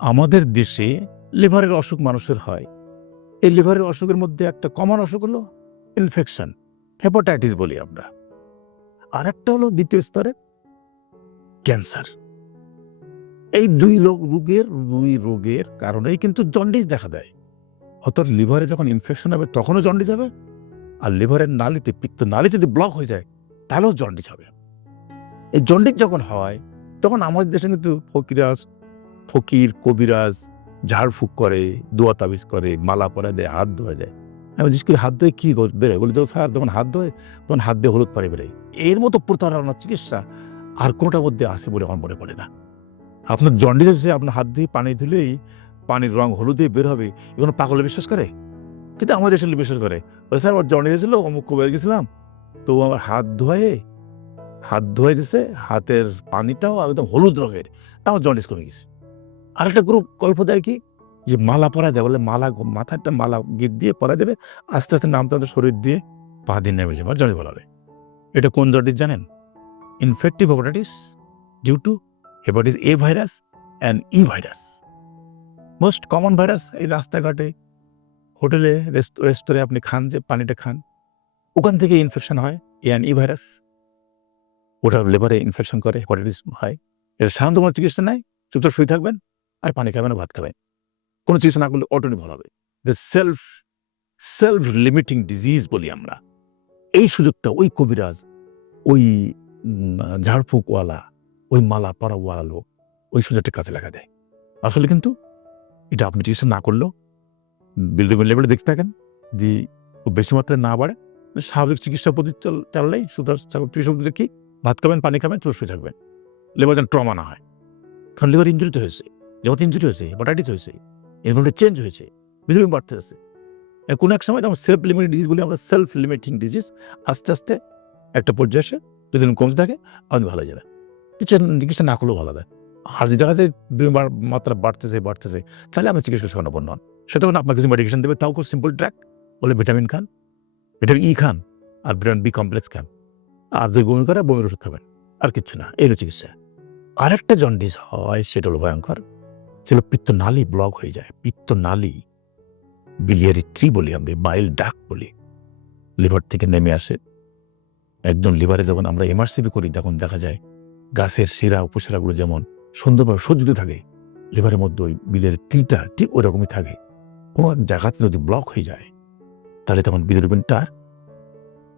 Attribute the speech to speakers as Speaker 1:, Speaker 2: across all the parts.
Speaker 1: আমাদের দেশে লিভারের অসুখ মানুষের হয়। এই লিভারের অসুখের মধ্যে একটা কমন অসুখ হলো ইনফেকশন হেপাটাইটিস বলি আমরা। আর একটা হলো দ্বিতীয় স্তরে ক্যান্সার এই দুই রোগের দুই রোগের কারণেই কিন্তু জন্ডিস দেখা দেয়। অর্থাৎ লিভারে যখন ইনফেকশন হবে তখনও জন্ডিস হবে, আর লিভারের নালিতে, পিত্ত নালি যদি ব্লক হয়ে যায়, তাহলেও জন্ডিস হবে। এই জন্ডিস যখন হয়, তখন আমাদের দেশে কিন্তু ফকিরাজ ফকির, কবিরাজ ঝাড়ফুঁক করে, দোয়া তাবিজ করে, মালা পরা দেয়, হাত ধোয়া দেয়। আমি জিজ্ঞেস করি হাত ধোয়ে কি বেরোয় বলি তো স্যার, যখন হাত ধোয়, তখন হাত দিয়ে হলুদ পারে বেরোয় এর মতো প্রতারণার চিকিৎসা আর কোনোটার মধ্যে আছে বলে আমার মনে পড়ে না। আপনার জন্ডিস আছে, আপনার হাত দিয়ে পানি ধুলেই পানির রং হলুদে বের হবে। এগুলো পাগলে বিশ্বাস করে? কিন্তু আমাদের দেশের বিশ্বাস করে। বলে, স্যার, আমার জন্ডিস হয়েছিল, অমুক কবে গেছিলাম। তো আমার হাত ধোয়ে হাত ধোয়ে দিছে, হাতের পানিটাও একদম হলুদ রঙের আমার জন্ডিস কমে গেছে। আরেকটা গ্রুপ গল্প দেয় কি? যে মালা পরা দেয়, বলে মালা মাথায় একটা মালা গিট দিয়ে পরা দেবে, আস্তে আস্তে নামতে নামতে শরীর দিয়ে পা দিয়ে নেমে যাবে আর জন্ডিস বলা হবে। এটা কোন জন্ডিস জানেন? Infective hepatitis due to hepatitis A virus and E virus most common virus এই রাস্তাঘাটে, হোটেলে রেস্তোরাঁ আপনি খান যে পানিটা খান, ওখান থেকে ইনফেকশন হয় এ অ্যান্ড ই ভাইরাস ওটা লেবারে ইনফেকশন করে হেপাটাইটিস হয়। এটা সাধারণত কোনো চিকিৎসা নাই, চুপচাপ শুয়ে থাকবেন আর পানি খাবেন না ভাত খাবেন। কোনো চিকিৎসা না করলে অটোনি ভালো হবে। The self self limiting disease বলি আমরা। এই সুযোগটা ওই কবিরাজ, ওই ঝাড়ফুঁকওয়ালা, ওই মালা পরাওয়ালা লোক, ওই সুযোগটা কাজে লাগা দেয়। আসলে কিন্তু এটা আপনি চিকিৎসা না করলেও বিল্ডিং লেভেলে দেখতে থাকেন যে খুব বেশি মাত্রায় না বাড়ে, স্বাভাবিক চিকিৎসা পদ্ধতি চাল- চাললেই সুতরাং চিকিৎসা পদ্ধতি কি? ভাত খাবেন, পানি খাবেন, চলে শুয়ে থাকবেন লেবার যেন ট্রমা না হয়। কারণ লেবার ইঞ্জুরি তো হয়েছে। যেমন ইঞ্জুরি হয়েছে হেপাটাইটিস হয়েছে এনভারমেন্ট চেঞ্জ হয়েছে ভিটামিন বাড়তে আছে। কোনো এক সময় যেমন সেলফ লিমিটিং ডিজিজ বলি, আমরা সেলফ লিমিটিং ডিজিজ আস্তে আস্তে একটা পর্যায়ে এসে যদি কমতে থাকে আমি ভালো যাবে। চিকিৎসা না করলেও ভালো হবে। আর যে দেখা যায় মাত্রা বাড়তেছে বাড়তেছে, তাহলে আমি চিকিৎসা স্বর্ণপন্ন হন। সে তখন আপনার কিছু মেডিকেশন দেবে, তাও খুব সিম্পল ট্র্যাক বলে ভিটামিন খান ভিটামিন ই খান, আর ভিটামিন বি কমপ্লেক্স খান। আর যে বমি করে বমির ওষুধ খাবেন, আর কিচ্ছু না, এই চিকিৎসা। আরেকটা জন্ডিস হয়, সেটা হলো ভয়ঙ্কর। সেটা পিত্ত নালী ব্লক হয়ে যায়। পিত্ত নালী বিলিয়ারি ট্রি বলি আমরা বাইল ডাক বলি। লিভার থেকে নেমে আসে। একজন লিভারে যখন আমরা এমআরসিপি করি, তখন দেখা যায় গাছের শিরা, উপশিরাগুলো যেমন সুন্দরভাবে সজ্জিত থাকে, লিভারের মধ্যে ওই বিলের ট্রিটা ঠিক ওরকমই থাকে। কোনো জায়গাতে যদি ব্লক হয়ে যায়, তাহলে তখন বিদ্রুবিনটা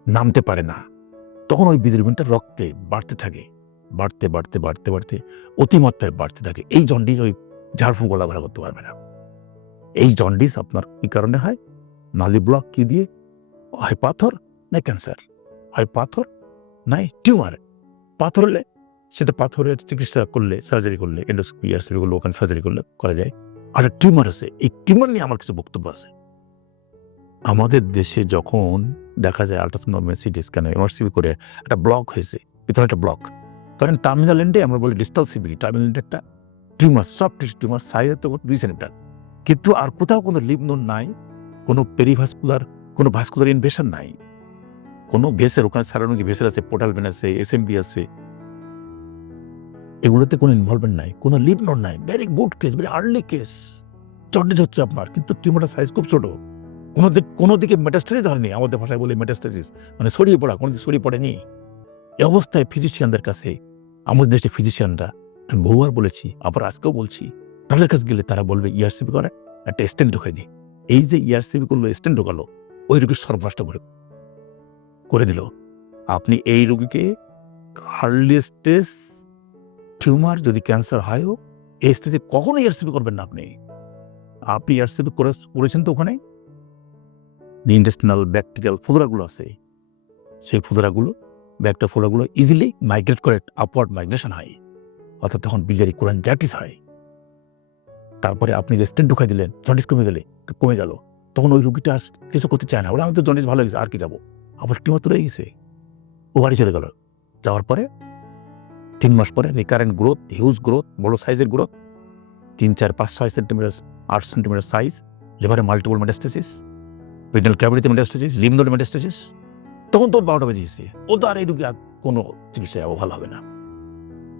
Speaker 1: নামতে পারে না। তখন ওই বিদ্রুবিনটা রক্তে বাড়তে থাকে, বাড়তে বাড়তে বাড়তে বাড়তে, অতিমাত্রায় বাড়তে থাকে। এই জন্ডিস ওই ঝাড়ফুঁক গলাঘোরা করতে পারবে না। এই জন্ডিস আপনার কি কারণে হয়? নালি ব্লক কি দিয়ে? হয় পাথর না ক্যান্সার হয় পাথর নাই টিউমার পাথর হলে সেটা পাথরের চিকিৎসা করলে সার্জারি করলে এন্ডোস্কোপি ইয়ারসিপি করলে ওখানে সার্জারি করলে করা যায়। আর টিউমার আছে, এই টিউমার নিয়ে আমার কিছু বক্তব্য আছে। আমাদের দেশে যখন দেখা যায় আল্ট্রাসাউন্ড সিটি স্ক্যানে এমআরসিবি করে একটা ব্লক হয়েছে, ভিতরে একটা ব্লক কারণ টার্মিনাল এন্ডে আমরা বলি ডিস্টাল সিবিলি টার্মিনাল এন্ডে একটা tumour soft tissue tumour size তো দুই সেন্টিমিটার কিন্তু আর কোথাও কোনো লিপ নোড নাই, কোনো পেরিভাস্কুলার কোনো ভাস্কুলার ইনভেশন নাই। কোনো ভেসের ওখানে সারানুকি ভেসের আছে পোর্টাল ভেন আছে এসএমবি আছে। এগুলোতে কোনো ইনভলভমেন্ট নাই, কোনো লিপ নোড নাই। Very good case very early case jaundice হচ্ছে আপনার, কিন্তু টিউমারটার সাইজ খুব ছোট। কোনো দিক, কোনো দিকে মেটাস্টাসিস ধরেনি, আমাদের ভাষায় বলি মেটাস্টাসিস মানে ছড়িয়ে পড়া, কোনো দিকে ছড়িয়ে পড়েনি। এই অবস্থায় ফিজিশিয়ানদের কাছে, আমাদের দেশে ফিজিশিয়ানরা বহুবার বলেছি, আবার আজকেও বলছি। তাদের কাছে গেলে তারা বলবে ইয়ারসিপি করে, একটা স্টেন্ট ঢুকে দিই এই যে ইয়ারসিপি করল স্ট্যান্ড ঢোকালো, ওই রোগীর সর্বনাষ্ট করে করে দিল। আপনি এই রোগীকে হার্লি স্টেজ টিউমার যদি ক্যান্সার হয়ও এই স্টেজে কখনো ইয়ারসিপি করবেন না আপনি। আপনি ইয়ারসিপি করে, করেছেন তো ওখানে? ইন্টেস্টিনাল ব্যাকটেরিয়াল ফোদরাগুলো আছে। সেই ফোদরাগুলো ব্যাকটা ফোদরাগুলো ইজিলি মাইগ্রেট করে আপওয়ার্ড মাইগ্রেশন হয়। অর্থাৎ তখন বিলিয়ারি কোরআন জাটিস হয়। তারপরে আপনি যে স্টেন্ট ঢুকাই দিলেন জন্ডিস কমে গেলে, কমে গেল, তখন ওই রুগীটা আর কিছু করতে চায় না। ওরা আমি তো জন্ডিস ভালো গেছে আর কি যাব? আবার টিউমার তুলে গেছে? ও বাড়ি চলে গেল। যাওয়ার পরে তিন মাস পরে রিকারেন্ট গ্রোথ হিউজ গ্রোথ বড় সাইজের গ্রোথ তিন, চার, পাঁচ, ছয় সেন্টিমিটার আট সেন্টিমিটার সাইজ লিভারে মাল্টিপল মেটাস্টেসিস রিনাল ক্যাভিটিতে মেটাস্টেসিস লিমনোড মেটাস্টেসিস তখন তোর বারোটা বেজে গেছে। ও তো আর এই রুগী আর কোনো চিকিৎসায় ভালো হবে না।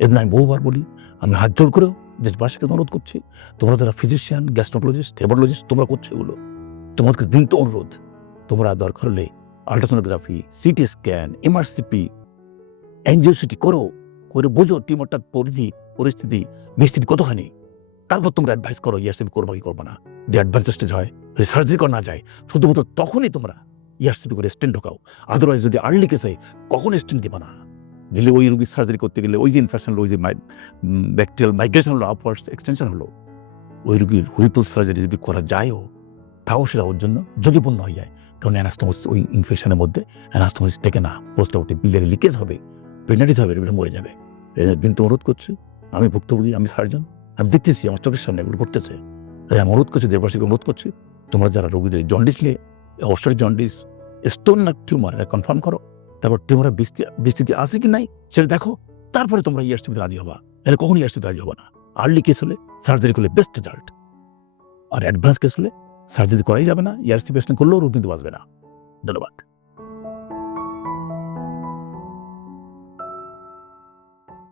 Speaker 1: এদিন আমি বহুবার বলি, আমি হাত জোর করেও দেশবাসীকে অনুরোধ করছি, তোমরা যারা ফিজিশিয়ান গ্যাস্ট্রোলজিস্ট হেপাটোলজিস্ট তোমরা করছ এগুলো। তোমাদেরকে দিন তো অনুরোধ, তোমরা দরকার হলে ultrasonography CT scan MRCP angio CT করো, করে বোঝো টিউমারটার পরিধি, পরিস্থিতি বিস্তৃতি কতখানি। তারপর তোমরা অ্যাডভাইস করো ইয়ারসিপি করব কি করব না। যে অ্যাডভান্স স্টেজ হয়, যদি সার্জারি করা না যায়, শুধুমাত্র তখনই তোমরা ইয়ারসিপি করে স্টেন্ট ঢোকাও। আদারওয়াইজ যদি আর্লি কেস কখন স্টেন্ট দিবা না। দিলে ওই রুগীর সার্জারি করতে গেলে ওই যে ইনফেকশন হলো, ওই যে ব্যাকটেরিয়াল মাইগ্রেশন হলো আপওয়ার্ডস এক্সটেনশন হলো, ওই রুগীর হুইপল সার্জারি যদি করা যায়ও, তাও সেটা ওর জন্য ঝুঁকিপূর্ণ হয়ে যায়। কারণ অ্যানাস্টোমোস ওই ইনফেকশনের মধ্যে অ্যানাস্টোমোস থেকে না পোস্ট আউটে বিলের লিকেজ হবে পেনারিজ হবে এগুলো মরে যাবে। বিন্তু অনুরোধ করছি, আমি ভুক্তভোগী, আমি সার্জন আমি দেখতেছি, আমার চোখের সামনে এগুলো করতেছে তাই আমি অনুরোধ করছি দেশবাসীকে অনুরোধ করছি, তোমরা যারা রোগীদের জন্ডিস নিয়ে অস্টারি জন্ডিস স্টোন না টিউমার এটা কনফার্ম করো। তারপর তোমরা বিস্তৃতি আছে কি নাই সেটা দেখো। তারপরে তোমরা ইয়ার্সিপিতে রাজি হবা। এটা কখনো ইয়ার্সিপিতে রাজি হবা না। আর্লি কেস হলে সার্জারি করলে বেস্ট রেজাল্ট আর অ্যাডভান্স কেস হলে সার্জারি করাই যাবে না। ইয়ারসি পেশেন্ট করলেও রোগ কিন্তু বাঁচবে না। ধন্যবাদ।